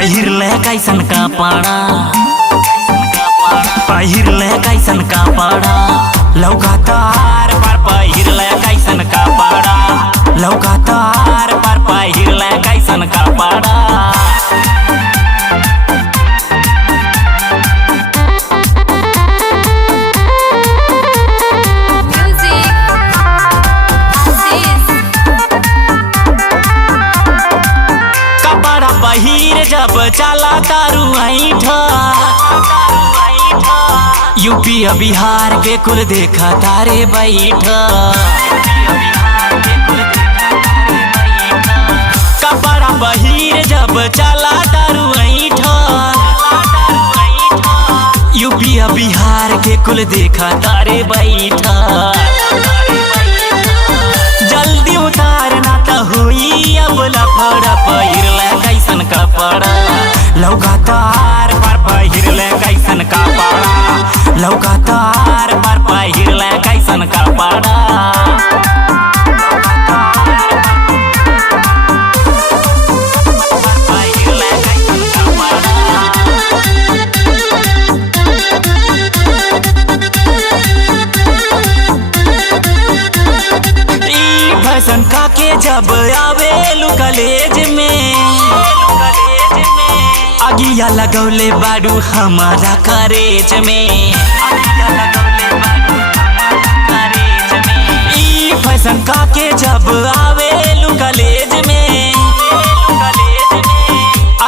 पहिरले कैसन कपड़ा पहिरले कैसन कपड़ा लौका तार पर पहिरले कैसन कपड़ा लौका तार पर पहिरले कैसन कपड़ा पहिर जब चला तारू ऐठा यूपी बिहार के कुल देखा तारे बैठा कपड़ा पहिर जब चला तारू ऐठा यूपी बिहार के कुल देखा तारे बैठा जल्दी उतारना तो हुई अब लफड़ा पहिरले कैसन कपड़ा लौका तार पर पहिरले कैसन कपड़ा लौका तार पर पहिरले कैसन कपड़ा फैशन का के जब आवे कॉलेज में अगिया लगौले बारू हमारा कॉलेज में फैशन का के जब आवे कॉलेज में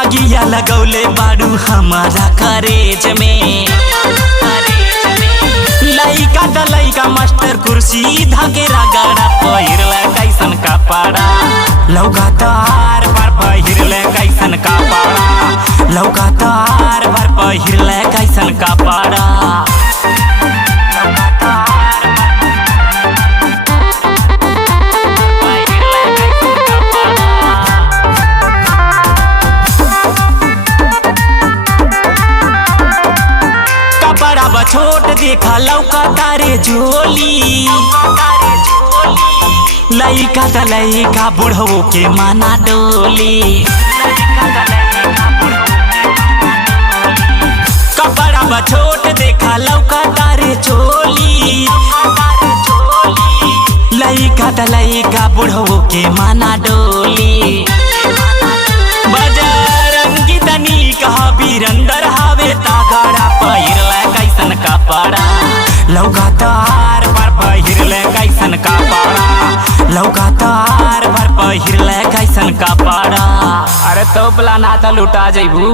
अगिया लगौले बारू हमारा कॉलेज में लइका त लइका मास्टर कुर्सी धके रगड़ा पहिरले कैसन कपड़ा लौका तार पर पहिरले कैसन कपड़ा लौका तार पर पहिरले कैसन कपड़ा छोट देखा लौका तारे झोली लइका त लइका बुढ़ो के माना डोली कपड़ा छोट देखा लौका तारे झोली लइका त लइका बुढ़ो के माना डोली बजरंगी तनी कहा बीरंदर हावे तागड़ा पहिरले कैसन कपड़ा लौका तार पर पहिरले कैसन कपड़ा लौका तार पर पहिरले कैसन कपड़ा अरे तो बला ना लुटा जइबू।